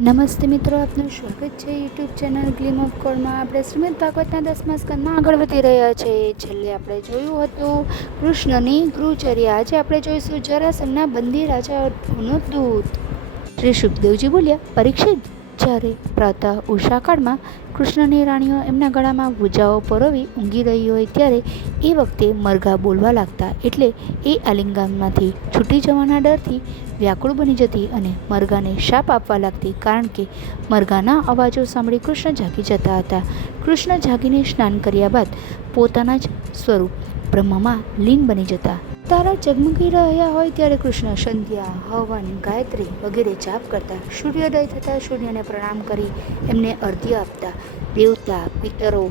નમસ્તે મિત્રો, આપનું સ્વાગત છે યુટ્યુબ ચેનલ ગ્લીમ ઓફ ગોલ્ડમાં. આપણે શ્રીમદ ભાગવતના 10મા સ્કંદમાં આગળ વધી રહ્યા છે. છેલ્લે આપણે જોયું હતું કૃષ્ણની ગૃહચર્યા. આજે આપણે જોઈશું જરાસંઘના બંદી રાજાઓનો દૂત. શ્રી સુખદેવજી બોલ્યા, પરીક્ષિત, જ્યારે પ્રાતઃ ઉષાકાળમાં કૃષ્ણની રાણીઓ એમના ગળામાં ભૂજાઓ પરોવી ઊંઘી રહી હોય ત્યારે એ વખતે મરઘા બોલવા લાગતા. એટલે એ આલિંગનમાંથી છૂટી જવાના ડરથી વ્યાકુળ બની જતી અને મરઘાને શાપ આપવા લાગતી, કારણ કે મરઘાના અવાજો સાંભળી કૃષ્ણ જાગી જતા હતા. કૃષ્ણ જાગીને સ્નાન કર્યા બાદ પોતાના જ સ્વરૂપ બ્રહ્મમાં લીન બની જતા. તારા ઝગમગી રહ્યા હોય ત્યારે કૃષ્ણ સંધ્યા, હવન, ગાયત્રી વગેરે જાપ કરતા. સૂર્યોદય થતાં સૂર્યને પ્રણામ કરી એમને અર્ધ્ય આપતા. દેવતા, પિતરો,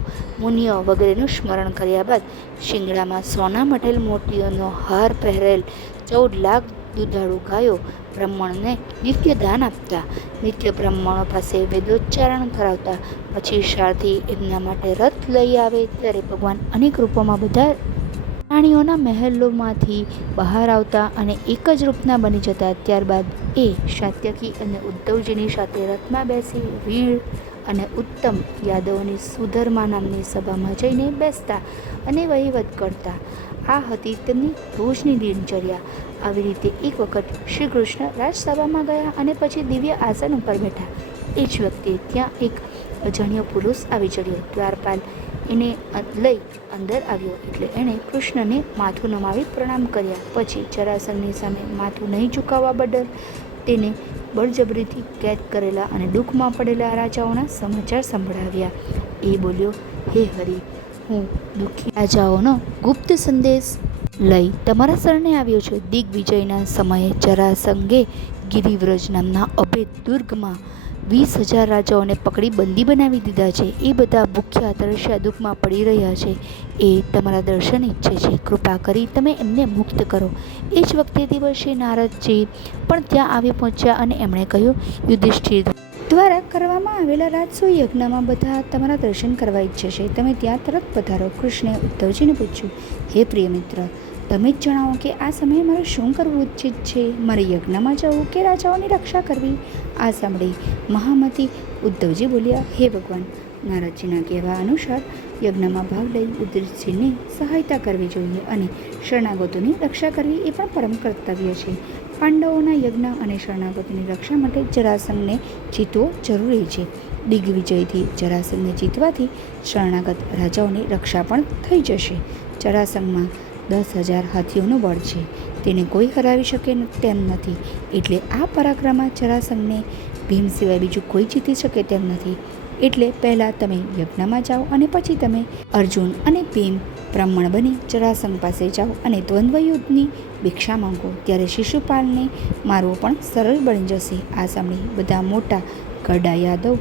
મુનિઓ વગેરેનું સ્મરણ કર્યા બાદ શિંગડામાં સોના મઢેલ મોતીઓનો હાર પહેરેલ 14 લાખ દુધાળુ ગાયો બ્રાહ્મણને નિત્ય દાન આપતા. નિત્ય બ્રાહ્મણો પાસે વેદોચ્ચારણ કરાવતા. પછી શાળથી એમના માટે રથ લઈ આવે ત્યારે ભગવાન અનેક રૂપોમાં બધા રાણીઓના મહેલોમાંથી બહાર આવતા અને એક જ રૂપના બની જતા. ત્યારબાદ એ સાત્યકી અને ઉદ્ધવજીની સાથે રથમાં બેસી વીર અને ઉત્તમ યાદવોની સુધર્મા નામની સભામાં જઈને બેસતા અને વહીવટ કરતા. આ હતી તેમની રોજની દિનચર્યા. આવી રીતે એક વખત શ્રી કૃષ્ણ રાજસભામાં ગયા અને પછી દિવ્ય આસન ઉપર બેઠા. એ જ વખતે ત્યાં એક અજાણ્યો પુરુષ આવી ચડ્યો. દ્વારપાલ એને લઈ અંદર આવ્યો એટલે એણે કૃષ્ણને માથું નમાવી પ્રણામ કર્યા. પછી જરાસંઘની સામે માથું નહીં ઝુકાવવા બદલ તેને બળજબરીથી કેદ કરેલા અને દુઃખમાં પડેલા રાજાઓના સમાચાર સંભળાવ્યા. એ બોલ્યો, હે હરિ, હું દુઃખી રાજાઓનો ગુપ્ત સંદેશ લઈ તમારા શરણે આવ્યો છું. દિગ્વિજયના સમયે જરાસંઘે ગિરિવ્રજ નામના અભેદ દુર્ગમાં 20,000 રાજાઓને પકડી બંદી બનાવી દીધા છે. એ બધા ભૂખ્યા તરસ્યા દુઃખમાં પડી રહ્યા છે. એ તમારા દર્શન ઈચ્છે છે. કૃપા કરી તમે એમને મુક્ત કરો. એ જ વખતે દિવસે નારદજી પણ ત્યાં આવી પહોંચ્યા અને એમણે કહ્યું, યુધિષ્ઠિર દ્વારા કરવામાં આવેલા રાજસૂ યજ્ઞમાં બધા તમારા દર્શન કરવા ઈચ્છે છે. તમે ત્યાં તરત પધારો. કૃષ્ણે ઉદ્ધવજીને પૂછ્યું, હે પ્રિય મિત્ર, તમે જ જણાવો કે આ સમયે મારે શું કરવું ઉચિત છે? મારે યજ્ઞમાં જવું કે રાજાઓની રક્ષા કરવી? આ સાંભળી મહામતી ઉદ્ધવજી બોલ્યા, હે ભગવાન, નારદજીના કહેવા અનુસાર યજ્ઞમાં ભાગ લઈ યુધિષ્ઠિરને સહાયતા કરવી જોઈએ અને શરણાગતોની રક્ષા કરવી એ પણ પરમ કર્તવ્ય છે. પાંડવોના યજ્ઞ અને શરણાગતોની રક્ષા માટે જરાસંઘને જીતવો જરૂરી છે. દિગ્વિજયથી જરાસંઘને જીતવાથી શરણાગત રાજાઓની રક્ષા પણ થઈ જશે. જરાસંઘમાં 10,000 હાથીઓનું બળ છે. તેને કોઈ હરાવી શકે તેમ નથી. એટલે આ પરાક્રમમાં જરાસંઘને ભીમ સિવાય બીજું કોઈ જીતી શકે તેમ નથી. એટલે પહેલાં તમે યજ્ઞમાં જાઓ અને પછી તમે અર્જુન અને ભીમ બ્રાહ્મણ બની જરાસંઘ પાસે જાઓ અને દ્વંદ્વ યુદ્ધની ભિક્ષા માંગો. ત્યારે શિશુપાલને મારવો પણ સરળ બની જશે. આ સાંભળી બધા મોટા ગરડા યાદવ,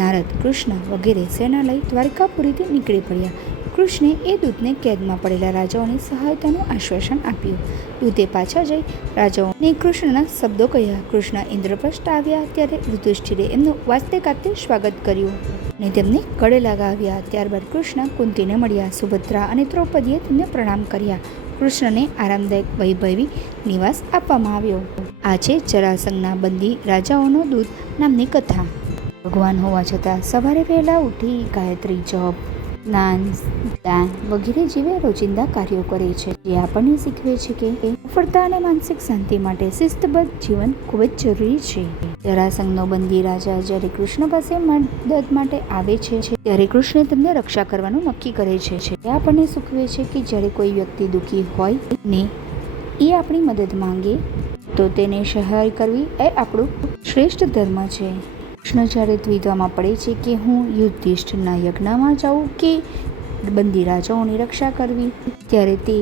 નારદ, કૃષ્ણ વગેરે સેના લઈ દ્વારકાપુરીથી નીકળી પડ્યા. કૃષ્ણે એ દૂતને કેદમાં પડેલા રાજાઓની સહાયતાનું આશ્વાસન આપ્યું. દૂતે પાછા જઈ રાજાઓને કૃષ્ણના શબ્દો કહ્યા. કૃષ્ણ ઇન્દ્રપ્રસ્થ આવ્યા ત્યારે યુધિષ્ઠિરે એમનું વાસ્તે ગાતે સ્વાગત કર્યું અને તેમને ગળે લગાવ્યા. ત્યારબાદ કૃષ્ણ કુંતીને મળ્યા. સુભદ્રા અને દ્રૌપદીએ તેમને પ્રણામ કર્યા. કૃષ્ણને આરામદાયક વૈભવી નિવાસ આપવામાં આવ્યો. આ છે જરાસંઘના બંદી રાજાઓનો દૂત નામની કથા. ભગવાન હોવા છતાં સવારે વહેલા ઉઠી ગાયત્રી જપ, સ્નાન, દાન વગેરે જેવા રોજિંદા કાર્યો કરે છે, જે આપણને શીખવે છે કે સફળતા અને માનસિક શાંતિ માટે શિસ્તબદ્ધ જીવન ખૂબ જ જરૂરી છે. જરાસંઘનો બંદી રાજા જ્યારે કૃષ્ણ પાસે મદદ માટે આવે છે ત્યારે કૃષ્ણ તેમને રક્ષા કરવાનું નક્કી કરે છે. એ આપણને શીખવે છે કે જ્યારે કોઈ વ્યક્તિ દુઃખી હોય ને એ આપણી મદદ માંગે તો તેને સહાય કરવી એ આપણું શ્રેષ્ઠ ધર્મ છે. કૃષ્ણ જ્યારે દ્વિધામાં પડે છે કે હું યુધિષ્ઠિરના યજ્ઞમાં જાઉં કે બંદી રાજાઓની રક્ષા કરવી, ત્યારે તે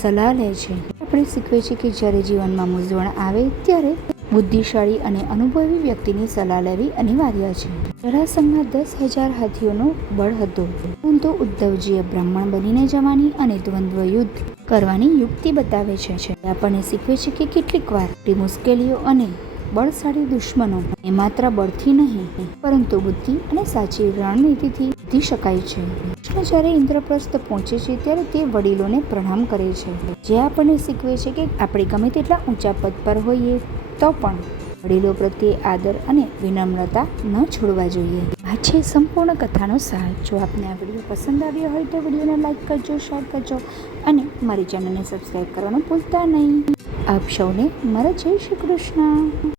સલાહ લે છે. આપણે શીખવે છે કે જ્યારે જીવનમાં મૂંઝવણ આવે ત્યારે બુદ્ધિશાળી અને અનુભવી વ્યક્તિની સલાહ લેવી અનિવાર્ય છે. જરાસંઘમાં 10,000 હાથીઓનું બળ હતું, પરંતુ ઉદ્ધવજીએ બ્રાહ્મણ બનીને જવાની અને દ્વંદ્વ યુદ્ધ કરવાની યુક્તિ બતાવે છે. આપણને શીખવે છે કે કેટલીક વાર મુશ્કેલીઓ અને બળશાળી દુશ્મનો એ માત્ર બળથી નહીં પરંતુ બુદ્ધિ અને સાચી રણનીતિથી જીતી શકાય છે. કૃષ્ણ જ્યારે ઇન્દ્રપ્રસ્થ પહોંચે છે ત્યારે તે વડીલોને પ્રણામ કરે છે, જે આપણને શીખવે છે કે આપણે ગમે તેટલા ઊંચા પદ પર હોઈએ તો પણ વડીલો પ્રત્યે આદર અને વિનમ્રતા ન છોડવા જોઈએ. આ છે સંપૂર્ણ કથાનો સાર. જો આપને આ વિડીયો પસંદ આવ્યો હોય તો વિડીયોને લાઈક કરજો, શેર કરજો અને મારી ચેનલને સબસ્ક્રાઈબ કરવાનું ભૂલતા નહીં. આપ સૌને મારા જય શ્રી કૃષ્ણ.